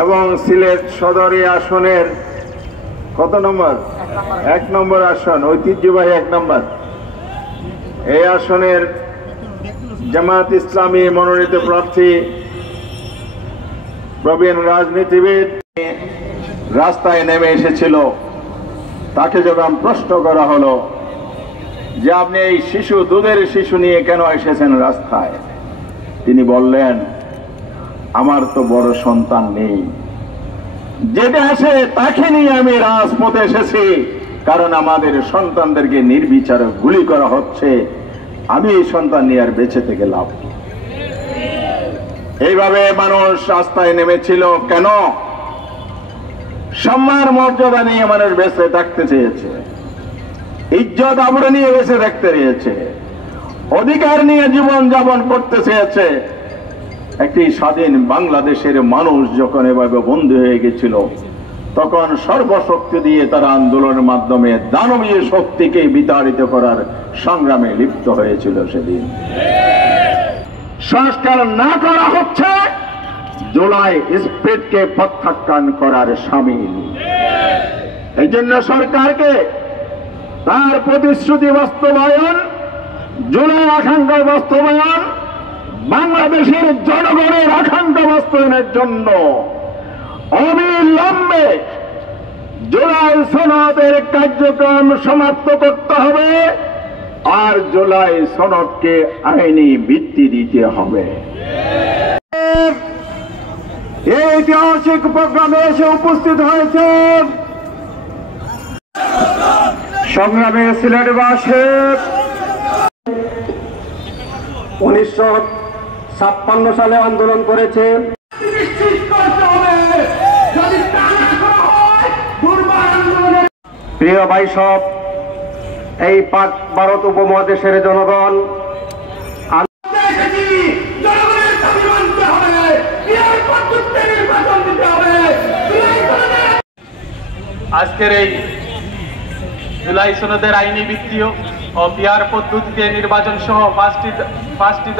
এবং সিলেট সদর আসনের কত নম্বর? 1 নম্বর আসন, ঐতিহ্যবাহী 1 নম্বর। এই আসনের জামায়াত ইসলামী মনোনীত প্রার্থী প্রবীণ রাজনীতিবিদ রাস্তায় নেমে এসেছিল। তাকে যখন প্রশ্ন করা হলো যে আপনি এই দুধের শিশু নিয়ে কেন এসেছেন রাস্তায়, তিনি বললেন, আমার তো বড় সন্তান নেই, যেটা আসে তাকে নিয়ে আমি রাজপথে এসেছি, কারণ আমাদের সন্তানদেরকে নির্বিচারে গুলি করা হচ্ছে, আমি এই সন্তান নিয়ে আর বেঁচে থেকে লাভ। এইভাবে মানুষ রাস্তায় নেমেছিল কেন? সম্মান মর্যাদা নিয়ে মানুষ বেঁচে থাকতে চেয়েছে, ইজ্জত আবরু নিয়ে বেঁচে থাকতে চেয়েছে, অধিকার নিয়ে জীবন যাপন করতে চেয়েছে। একটি স্বাধীন বাংলাদেশের মানুষ যখন এভাবে বন্দী হয়ে গেছিল, তখন সর্বশক্তি দিয়ে তারা আন্দোলনের মাধ্যমে দানবীয় শক্তিকে বিতাড়িত করার সংগ্রামে লিপ্ত হয়েছিল। সেদিন সংস্কার না করা হচ্ছে জুলাই স্পিরিটকে প্রত্যাখ্যান করার শামিল। এই জন্য সরকারকে তার প্রতিশ্রুতি বাস্তবায়ন, জুলাই আকাঙ্ক্ষা বাস্তবায়ন, বাংলাদেশের জনগণের আকাঙ্ক্ষা বাস্তবায়নের জন্য অবিলম্বে জুলাই সনদের কার্যক্রম সমাপ্ত করতে হবে, আর জুলাই সনদকে আইনি ভিত্তি দিতে হবে। এই ঐতিহাসিক প্রোগ্রামে এসে উপস্থিত হয়েছেন সংগ্রামী সিলেটবাসী। 1956 সালে আন্দোলন করেছে। প্রিয় ভাই সব, এই পাক ভারত উপমহাদেশের জনগণ, আজকের এই জুলাই সনদের আইনি ভিত্তি ও পিআর পদ্ধতিতে নির্বাচন সহ 5টি